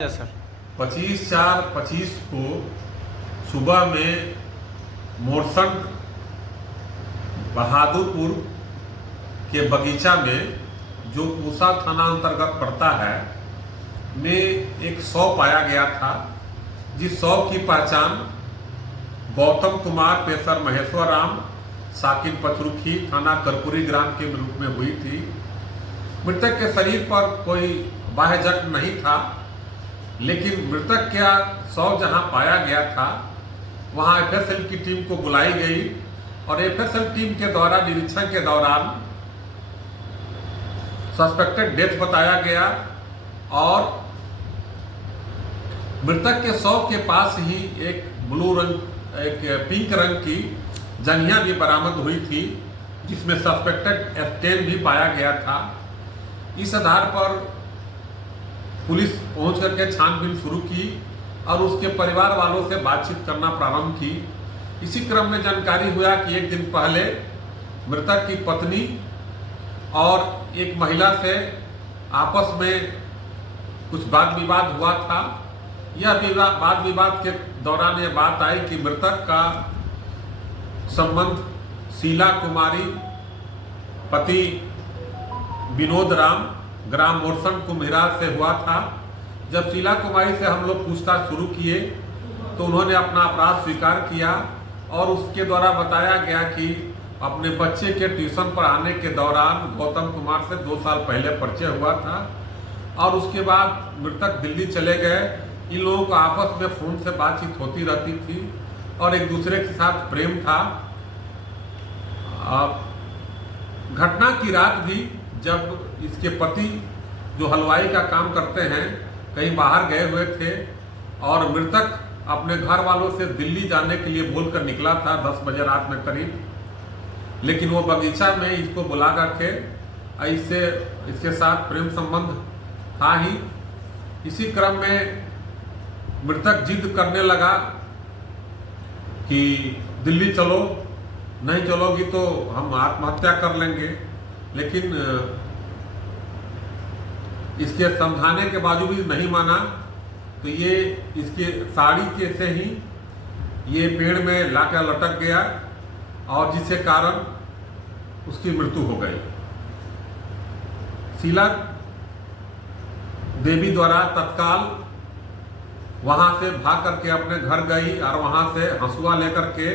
Sir 25/4/25 को सुबह में मोरसंड बहादुरपुर के बगीचा में, जो पूसा थाना अंतर्गत पड़ता है, में एक शव पाया गया था, जिस शव की पहचान गौतम कुमार पेशर महेश्वर राम साकिन पचरुखी थाना कर्पूरी ग्राम के रूप में हुई थी। मृतक के शरीर पर कोई बाह्य जख्म नहीं था, लेकिन मृतक का शव जहां पाया गया था वहां एफएसएल की टीम को बुलाई गई और एफएसएल टीम के द्वारा निरीक्षण के दौरान सस्पेक्टेड डेथ बताया गया और मृतक के शव के पास ही एक पिंक रंग की जंघिया भी बरामद हुई थी, जिसमें सस्पेक्टेड स्टेन भी पाया गया था। इस आधार पर पुलिस पहुंच करके छानबीन शुरू की और उसके परिवार वालों से बातचीत करना प्रारंभ की। इसी क्रम में जानकारी हुआ कि एक दिन पहले मृतक की पत्नी और एक महिला से आपस में कुछ वाद विवाद हुआ था। यह वाद विवाद के दौरान यह बात आई कि मृतक का संबंध शीला कुमारी पति विनोद राम ग्राम मोरसंड कुम्हिरा से हुआ था। जब शीला कुमारी से हम लोग पूछताछ शुरू किए तो उन्होंने अपना अपराध स्वीकार किया और उसके द्वारा बताया गया कि अपने बच्चे के ट्यूशन पर आने के दौरान गौतम कुमार से 2 साल पहले परिचय हुआ था और उसके बाद मृतक दिल्ली चले गए। इन लोगों को आपस में फोन से बातचीत होती रहती थी और एक दूसरे के साथ प्रेम था। घटना की रात भी जब इसके पति, जो हलवाई का काम करते हैं, कहीं बाहर गए हुए थे और मृतक अपने घर वालों से दिल्ली जाने के लिए बोलकर निकला था 10 बजे रात में करीब, लेकिन वो बगीचा में इसको बुला करके इसके साथ प्रेम संबंध था ही। इसी क्रम में मृतक जिद करने लगा कि दिल्ली चलो, नहीं चलोगी तो हम आत्महत्या कर लेंगे, लेकिन इसके समझाने के बावजूद भी नहीं माना। तो ये इसके साड़ी के से ही ये पेड़ में लाकर लटक गया और जिसके कारण उसकी मृत्यु हो गई। शीला देवी द्वारा तत्काल वहां से भाग करके अपने घर गई और वहां से हंसुआ लेकर के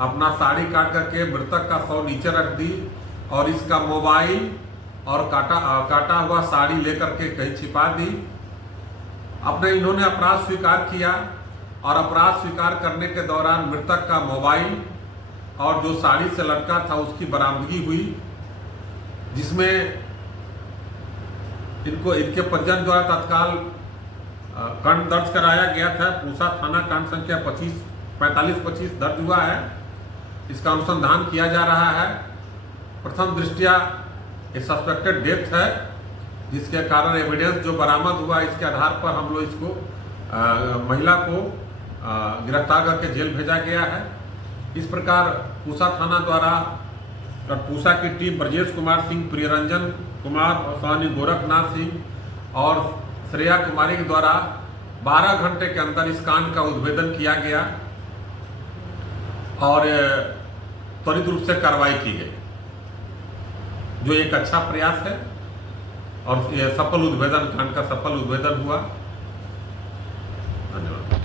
अपना साड़ी काट करके मृतक का शव नीचे रख दी और इसका मोबाइल और काटा हुआ साड़ी लेकर के कहीं छिपा दी। इन्होंने अपराध स्वीकार किया और अपराध स्वीकार करने के दौरान मृतक का मोबाइल और जो साड़ी से लटका था उसकी बरामदगी हुई, जिसमें इनके परिजन द्वारा तत्काल कांड दर्ज कराया गया था। पूसा थाना कांड संख्या 4525 दर्ज हुआ है। इसका अनुसंधान किया जा रहा है। प्रथम दृष्टया ये सस्पेक्टेड डेथ है, जिसके कारण एविडेंस जो बरामद हुआ इसके आधार पर हम लोग इसको महिला को गिरफ्तार करके जेल भेजा गया है। इस प्रकार पूसा थाना द्वारा और पूसा की टीम ब्रजेश कुमार सिंह, प्रियरंजन कुमार और स्वामी गोरखनाथ सिंह और श्रेया कुमारी के द्वारा 12 घंटे के अंदर इस कांड का उद्भेदन किया गया और त्वरित रूप से कार्रवाई की गई, जो एक अच्छा प्रयास है और सफल उद्भेदन, कांड का सफल उद्भेदन हुआ। धन्यवाद।